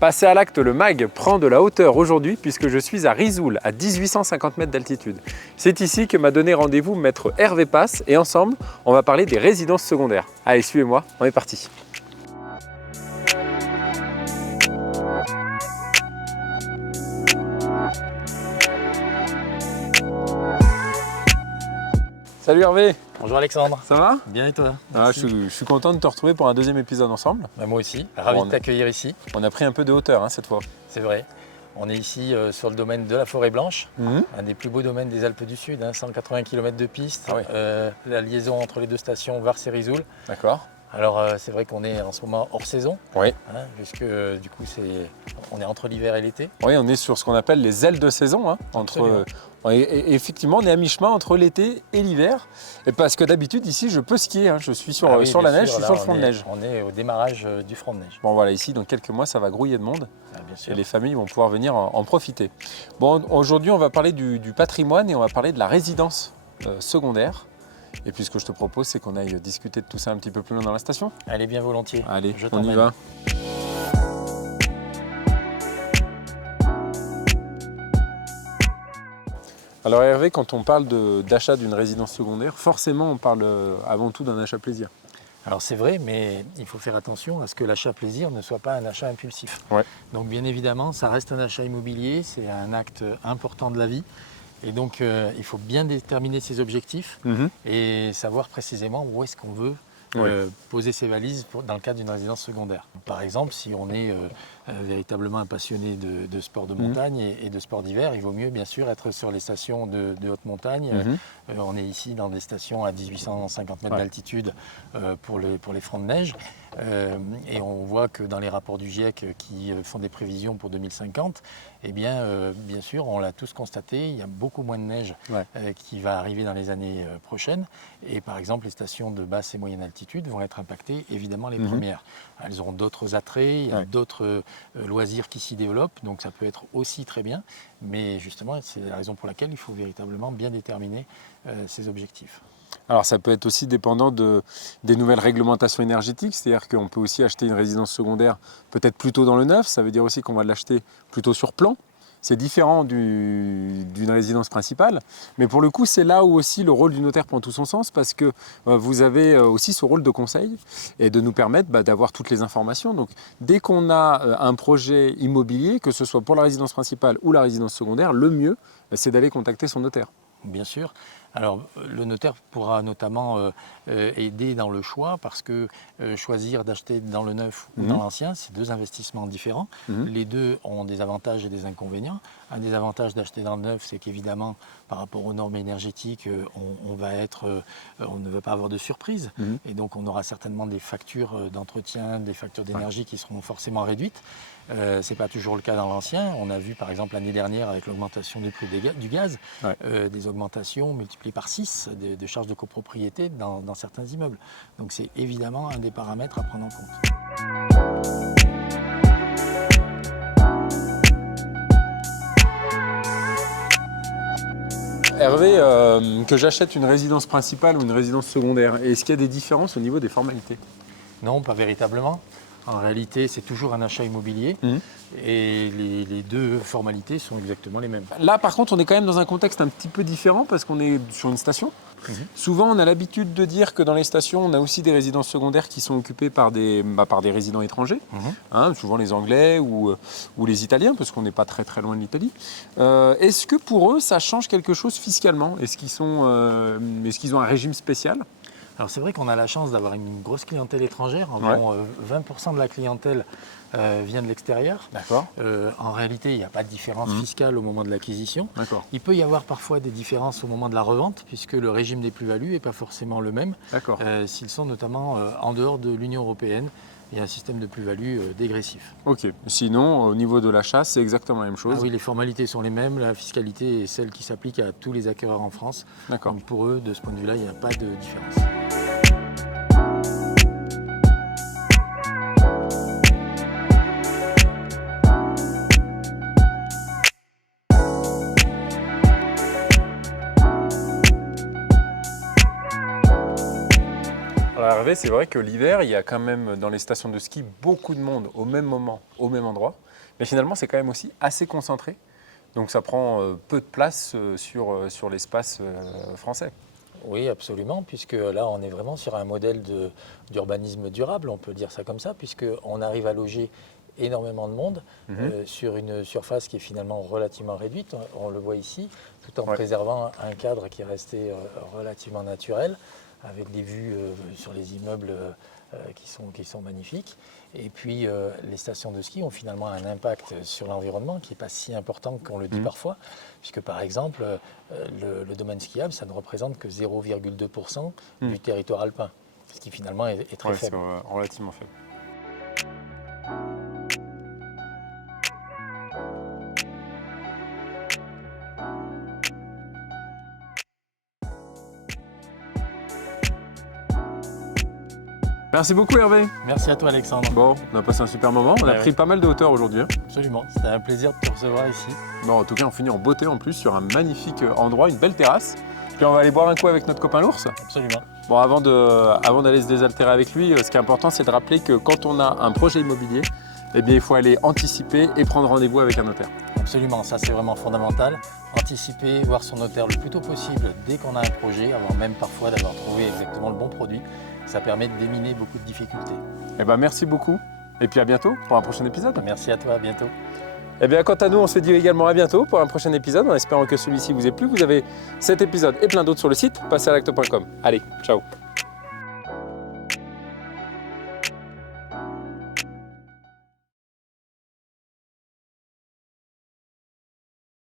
Passer à l'acte, le MAG prend de la hauteur aujourd'hui puisque je suis à Risoul, à 1850 mètres d'altitude. C'est ici que m'a donné rendez-vous maître Hervé Passe et ensemble, on va parler des résidences secondaires. Allez, suivez-moi, on est parti. Salut Hervé. Bonjour Alexandre. Ça va? Bien et toi? Je suis content de te retrouver pour un deuxième épisode ensemble. Moi aussi, ravi de t'accueillir ici. On a pris un peu de hauteur cette fois. C'est vrai. On est ici sur le domaine de la Forêt Blanche, un des plus beaux domaines des Alpes du Sud, 180 km de piste, la liaison entre les deux stations Vars et Risoul. D'accord. Alors c'est vrai qu'on est en ce moment hors saison, puisque du coup on est entre l'hiver et l'été. Oui, on est sur ce qu'on appelle les ailes de saison. Et effectivement, on est à mi-chemin entre l'été et l'hiver. Et parce que d'habitude, ici, je peux skier. Je suis sur la neige, je suis sur le front de neige. On est au démarrage du front de neige. Bon voilà, ici, dans quelques mois, ça va grouiller de monde. Bien sûr. Et les familles vont pouvoir venir en profiter. Bon, aujourd'hui, on va parler du patrimoine et on va parler de la résidence secondaire. Et puis ce que je te propose, c'est qu'on aille discuter de tout ça un petit peu plus loin dans la station. Allez, bien volontiers. Allez, on y va. Alors Hervé, quand on parle d'achat d'une résidence secondaire, forcément on parle avant tout d'un achat plaisir. Alors c'est vrai, mais il faut faire attention à ce que l'achat plaisir ne soit pas un achat impulsif. Ouais. Donc bien évidemment, ça reste un achat immobilier, c'est un acte important de la vie. Et donc il faut bien déterminer ses objectifs et savoir précisément où est-ce qu'on veut poser ses valises dans le cadre d'une résidence secondaire. Par exemple, si on est véritablement un passionné de sport de montagne et de sport d'hiver, il vaut mieux bien sûr être sur les stations de haute montagne. On est ici dans des stations à 1850 mètres d'altitude pour les fronts de neige. Et on voit que dans les rapports du GIEC qui font des prévisions pour 2050, eh bien sûr, on l'a tous constaté, il y a beaucoup moins de neige qui va arriver dans les années prochaines. Et par exemple, les stations de basse et moyenne altitude vont être impactées, évidemment les premières. Elles auront d'autres attraits, il y a d'autres loisirs qui s'y développent, donc ça peut être aussi très bien. Mais justement, c'est la raison pour laquelle il faut véritablement bien déterminer ses objectifs. Alors ça peut être aussi dépendant des nouvelles réglementations énergétiques, c'est-à-dire qu'on peut aussi acheter une résidence secondaire peut-être plutôt dans le neuf, ça veut dire aussi qu'on va l'acheter plutôt sur plan. C'est différent d'une résidence principale, mais pour le coup c'est là où aussi le rôle du notaire prend tout son sens parce que vous avez aussi ce rôle de conseil et de nous permettre d'avoir toutes les informations. Donc dès qu'on a un projet immobilier, que ce soit pour la résidence principale ou la résidence secondaire, le mieux c'est d'aller contacter son notaire. Bien sûr. Alors le notaire pourra notamment aider dans le choix parce que choisir d'acheter dans le neuf ou dans l'ancien, c'est deux investissements différents. Les deux ont des avantages et des inconvénients. Un des avantages d'acheter dans le neuf, c'est qu'évidemment, par rapport aux normes énergétiques, on ne va pas avoir de surprise. Et donc on aura certainement des factures d'entretien, des factures d'énergie qui seront forcément réduites. Ce n'est pas toujours le cas dans l'ancien. On a vu par exemple l'année dernière avec l'augmentation du prix du gaz, des augmentations multipliées par 6 de charges de copropriété dans certains immeubles. Donc c'est évidemment un des paramètres à prendre en compte. Hervé, que j'achète une résidence principale ou une résidence secondaire, est-ce qu'il y a des différences au niveau des formalités? Non, pas véritablement. En réalité, c'est toujours un achat immobilier et les deux formalités sont exactement les mêmes. Là, par contre, on est quand même dans un contexte un petit peu différent parce qu'on est sur une station. Souvent, on a l'habitude de dire que dans les stations, on a aussi des résidences secondaires qui sont occupées par des résidents étrangers, souvent les Anglais ou les Italiens, parce qu'on n'est pas très très loin de l'Italie. Est-ce que pour eux, ça change quelque chose fiscalement? Est-ce qu'ils ont un régime spécial? Alors c'est vrai qu'on a la chance d'avoir une grosse clientèle étrangère, environ 20% de la clientèle vient de l'extérieur. D'accord. En réalité, il n'y a pas de différence fiscale au moment de l'acquisition. D'accord. Il peut y avoir parfois des différences au moment de la revente, puisque le régime des plus-values n'est pas forcément le même. D'accord. S'ils sont notamment en dehors de l'Union européenne, il y a un système de plus-value dégressif. Ok. Sinon, au niveau de l'achat, c'est exactement la même chose. Ah oui, les formalités sont les mêmes. La fiscalité est celle qui s'applique à tous les acquéreurs en France. D'accord. Donc pour eux, de ce point de vue-là, il n'y a pas de différence. Alors Hervé, c'est vrai que l'hiver, il y a quand même dans les stations de ski beaucoup de monde au même moment, au même endroit. mais finalement c'est quand même aussi assez concentré. Donc ça prend peu de place sur l'espace français. Oui, absolument, puisque là, on est vraiment sur un modèle d'urbanisme durable, on peut dire ça comme ça, puisqu'on arrive à loger énormément de monde sur une surface qui est finalement relativement réduite, on le voit ici, tout en préservant un cadre qui est resté relativement naturel, avec des vues sur les immeubles qui sont magnifiques. Et puis les stations de ski ont finalement un impact sur l'environnement qui n'est pas si important qu'on le dit parfois, puisque par exemple le domaine skiable, ça ne représente que 0,2% du territoire alpin, ce qui finalement est très faible. C'est relativement faible. Merci beaucoup Hervé. Merci à toi Alexandre. Bon, on a passé un super moment, on a pris pas mal de hauteur aujourd'hui. Absolument, c'était un plaisir de te recevoir ici. Bon, en tout cas, on finit en beauté en plus sur un magnifique endroit, une belle terrasse. Puis on va aller boire un coup avec notre copain l'ours. Absolument. Bon, avant d'aller se désaltérer avec lui, ce qui est important, c'est de rappeler que quand on a un projet immobilier, eh bien, il faut aller anticiper et prendre rendez-vous avec un notaire. Absolument, ça c'est vraiment fondamental. Anticiper, voir son notaire le plus tôt possible dès qu'on a un projet, avant même parfois d'avoir trouvé exactement le bon produit. Ça permet de déminer beaucoup de difficultés. Eh ben, merci beaucoup et puis à bientôt pour un prochain épisode. Merci à toi, à bientôt. Eh bien, quant à nous, on se dit également à bientôt pour un prochain épisode, en espérant que celui-ci vous ait plu. Vous avez cet épisode et plein d'autres sur le site passealacte.com. Allez, ciao.